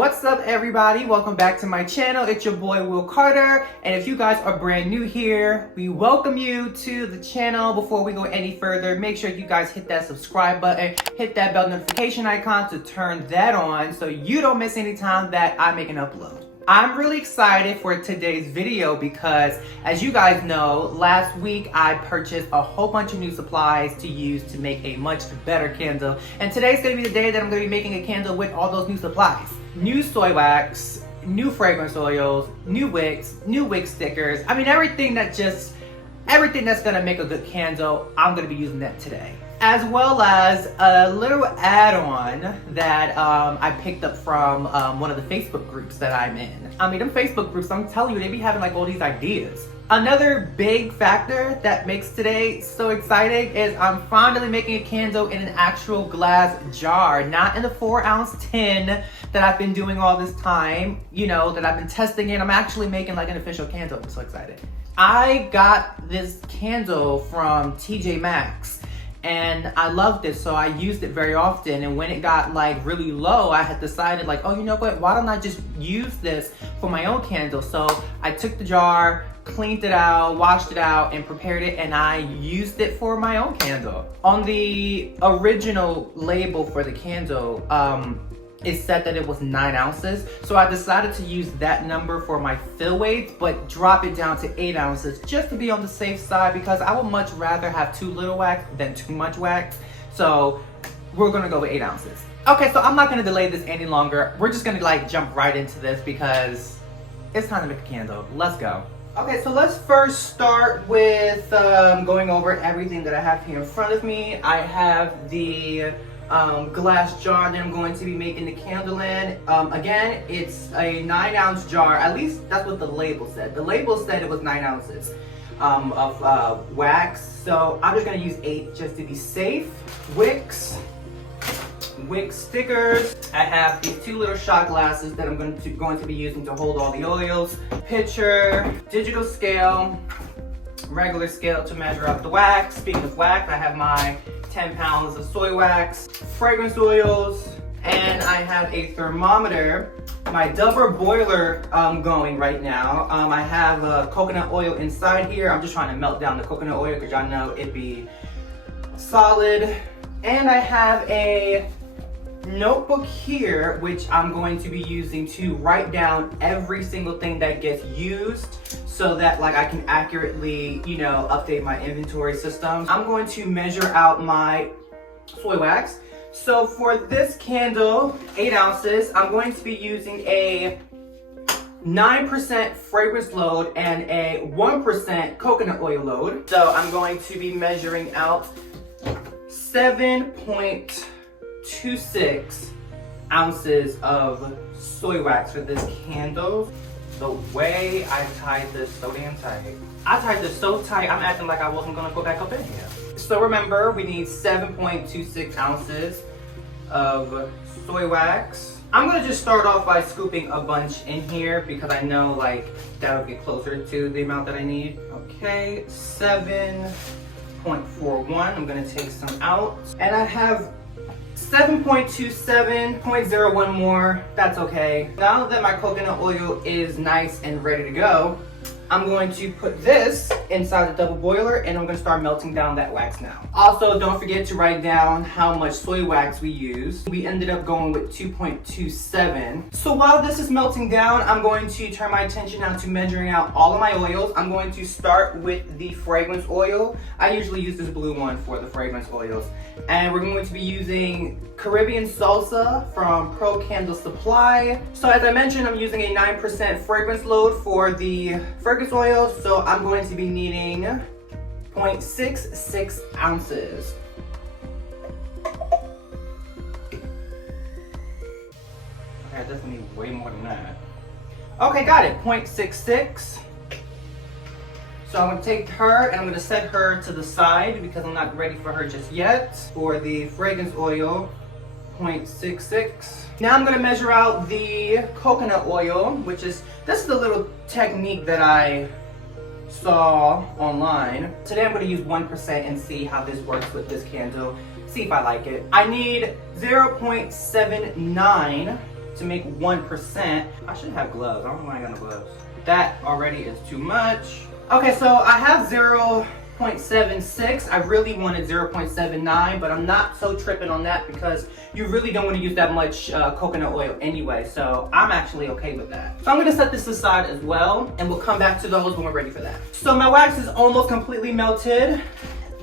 What's up, everybody? Welcome back to my channel. It's your boy Will Carter, and if you guys are brand new here, we welcome you to the channel. Before we go any further, make sure you guys hit that subscribe button, hit that bell notification icon to turn that on so you don't miss any time that I make an upload. I'm really excited for today's video because, as you guys know, last week I purchased a whole bunch of new supplies to use to make a much better candle. And today's gonna be the day that I'm gonna be making a candle with all those new supplies. New soy wax, new fragrance oils, new wick stickers. I mean, everything that's gonna make a good candle, I'm gonna be using that today. As well as a little add-on that I picked up from one of the Facebook groups that I'm in. I mean, them Facebook groups, I'm telling you, they be having like all these ideas. Another big factor that makes today so exciting is I'm finally making a candle in an actual glass jar, not in the 4-ounce tin that I've been doing all this time, you know, that I've been testing it. I'm actually making like an official candle. I'm so excited. I got this candle from TJ Maxx. And I loved it, so I used it very often. And when it got like really low, I had decided like, oh, you know what? Why don't I just use this for my own candle? So I took the jar, cleaned it out, washed it out, and prepared it, and I used it for my own candle. On the original label for the candle, it said that it was 9 ounces. So I decided to use that number for my fill weight, but drop it down to 8 ounces just to be on the safe side, because I would much rather have too little wax than too much wax. So we're gonna go with 8 ounces. Okay, so I'm not gonna delay this any longer. We're just gonna like jump right into this because it's time to make a candle. Let's go. Okay, so let's first start with going over everything that I have here in front of me. I have the glass jar that I'm going to be making the candle in. Again, it's a 9-ounce jar. At least that's what the label said. The label said it was 9 ounces of wax. So I'm just gonna use 8 just to be safe. Wick stickers. I have these 2 little shot glasses that I'm going to be using to hold all the oils. Pitcher, digital scale, regular scale to measure out the wax. Speaking of wax, I have my 10 pounds of soy wax, fragrance oils, and I have a thermometer. My double boiler going right now. I have coconut oil inside here. I'm just trying to melt down the coconut oil because y'all know it'd be solid. And I have a notebook here, which I'm going to be using to write down every single thing that gets used so that like I can accurately, you know, update my inventory systems. I'm going to measure out my soy wax. So for this candle, 8 ounces, I'm going to be using a 9% fragrance load and a 1% coconut oil load. So I'm going to be measuring out 7.26 ounces of soy wax for this candle. The way I tied this so damn tight. I tied this so tight, I'm acting like I wasn't gonna go back up in here. So remember, we need 7.26 ounces of soy wax. I'm gonna just start off by scooping a bunch in here because I know like that'll get closer to the amount that I need. Okay, 7.41, I'm gonna take some out. And I have 7.27.01 more, that's okay. Now that my coconut oil is nice and ready to go, I'm going to put this inside the double boiler and I'm gonna start melting down that wax now. Also, don't forget to write down how much soy wax we used. We ended up going with 2.27. So while this is melting down, I'm going to turn my attention now to measuring out all of my oils. I'm going to start with the fragrance oil. I usually use this blue one for the fragrance oils. And we're going to be using Caribbean Salsa from Pro Candle Supply. So as I mentioned, I'm using a 9% fragrance load for the fragrance oil. So I'm going to be needing 0.66 ounces. Okay, I definitely need way more than that. Okay, got it, 0.66. So I'm gonna take her and I'm gonna set her to the side because I'm not ready for her just yet. For the fragrance oil, 0.66. Now I'm gonna measure out the coconut oil, which is, this is a little technique that I saw online. Today I'm gonna use 1% and see how this works with this candle. See if I like it. I need 0.79 to make 1%. I should have gloves. I don't know why I got no gloves. That already is too much. Okay, so I have 0.76. I really wanted 0.79, but I'm not so tripping on that because you really don't want to use that much coconut oil anyway, so I'm actually okay with that. So I'm gonna set this aside as well, and we'll come back to those when we're ready for that. So my wax is almost completely melted.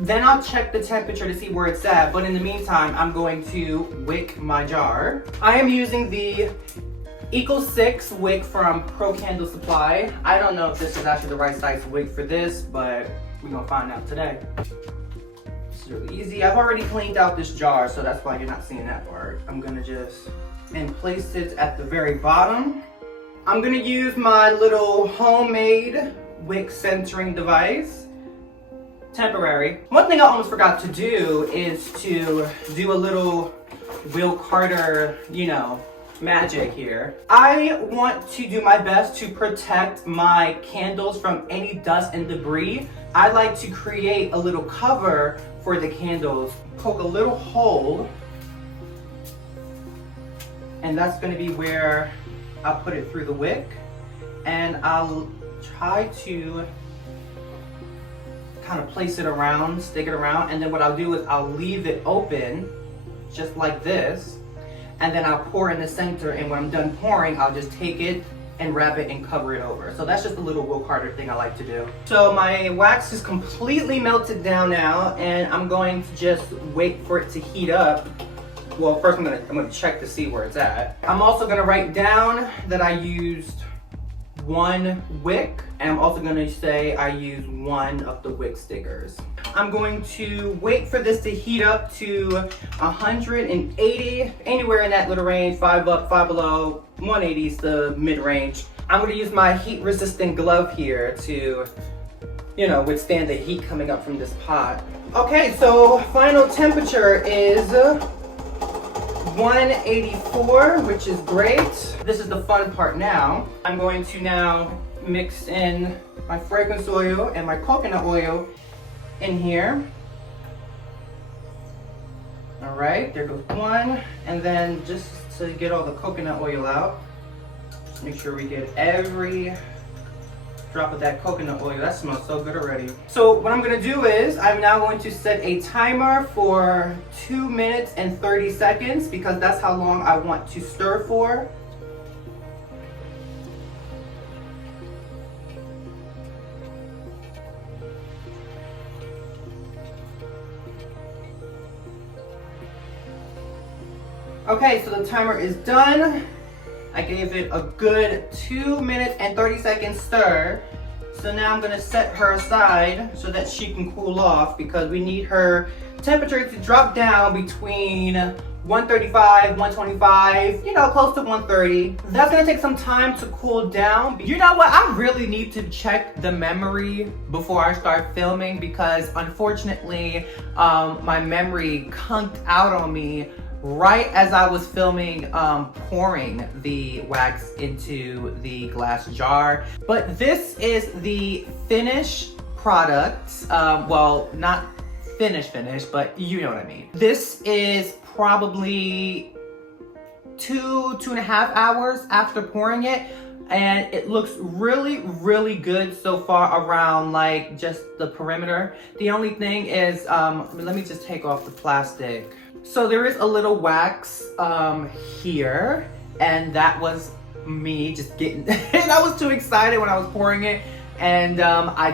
Then I'll check the temperature to see where it's at, but in the meantime, I'm going to wick my jar. I am using the Eco 6 wick from Pro Candle Supply. I don't know if this is actually the right size wick for this, but we're gonna find out today. It's really easy. I've already cleaned out this jar, so that's why you're not seeing that part. I'm gonna just place it at the very bottom. I'm gonna use my little homemade wick centering device. Temporary. One thing I almost forgot to do is to do a little Will Carter, you know, magic here. I want to do my best to protect my candles from any dust and debris. I like to create a little cover for the candles. Poke a little hole, and that's going to be where I'll put it through the wick, and I'll try to kind of place it around, stick it around, and then what I'll do is I'll leave it open just like this, and then I'll pour in the center, and when I'm done pouring, I'll just take it and wrap it and cover it over. So that's just a little Will Carter thing I like to do. So my wax is completely melted down now, and I'm going to just wait for it to heat up. Well, first I'm gonna check to see where it's at. I'm also gonna write down that I used 1 wick, and I'm also going to say I use 1 of the wick stickers. I'm going to wait for this to heat up to 180, anywhere in that little range, 5 up, 5 below, 180 is the mid-range. I'm going to use my heat-resistant glove here to, you know, withstand the heat coming up from this pot. Okay, so final temperature is 184, which is great. This is the fun part now. I'm going to now mix in my fragrance oil and my coconut oil in here. All right, there goes 1. And then just to get all the coconut oil out, make sure we get every drop of that coconut oil. That smells so good already. So what I'm gonna do is I'm now going to set a timer for 2 minutes and 30 seconds because that's how long I want to stir for. Okay, so the timer is done. I gave it a good 2 minutes and 30 seconds stir. So now I'm gonna set her aside so that she can cool off because we need her temperature to drop down between 135, 125, you know, close to 130. That's gonna take some time to cool down. You know what? I really need to check the memory before I start filming because unfortunately, my memory conked out on me right as I was filming pouring the wax into the glass jar. But this is the finished product. Well, not finished, but you know what I mean. This is probably 2.5 hours after pouring it. And it looks really, really good so far around like just the perimeter. The only thing is, let me just take off the plastic. So there is a little wax here, and that was me just getting, I was too excited when I was pouring it, and I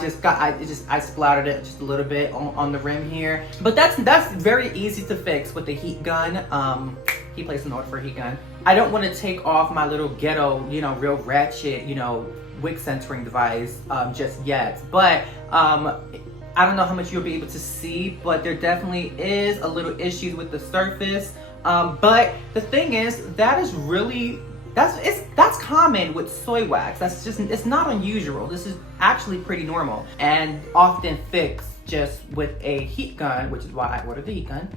splattered it just a little bit on the rim here. But that's very easy to fix with the heat gun. He placed an order for a heat gun. I don't want to take off my little ghetto, you know, real ratchet, you know, wick centering device just yet. But I don't know how much you'll be able to see, but there definitely is a little issues with the surface. But the thing is, that's common with soy wax. It's not unusual. This is actually pretty normal and often fixed just with a heat gun, which is why I ordered the heat gun.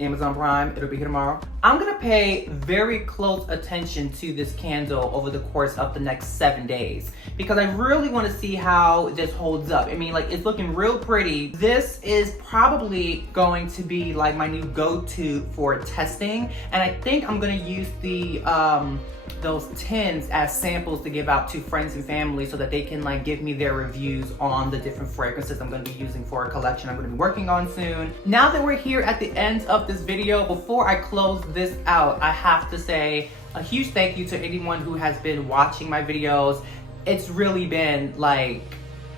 Amazon Prime, it'll be here tomorrow. I'm gonna pay very close attention to this candle over the course of the next 7 days because I really wanna see how this holds up. I mean, like, it's looking real pretty. This is probably going to be like my new go-to for testing, and I think I'm gonna use the those tins as samples to give out to friends and family so that they can like give me their reviews on the different fragrances I'm going to be using for a collection I'm going to be working on soon. Now that we're here at the end of this video, before I close this out, I have to say a huge thank you to anyone who has been watching my videos. It's really been like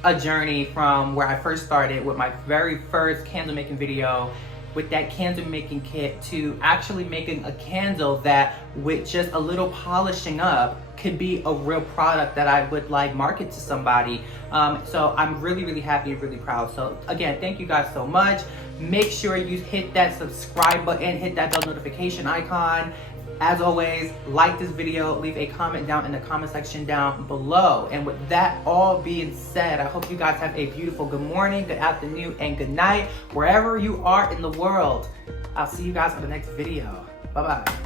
a journey from where I first started with my very first candle making video with that candle making kit to actually making a candle that with just a little polishing up could be a real product that I would like market to somebody. So I'm really, really happy and really proud. So again, thank you guys so much. Make sure you hit that subscribe button, hit that bell notification icon. As always, like this video, leave a comment down in the comment section down below. And with that all being said, I hope you guys have a beautiful good morning, good afternoon, and good night, wherever you are in the world. I'll see you guys in the next video. Bye-bye.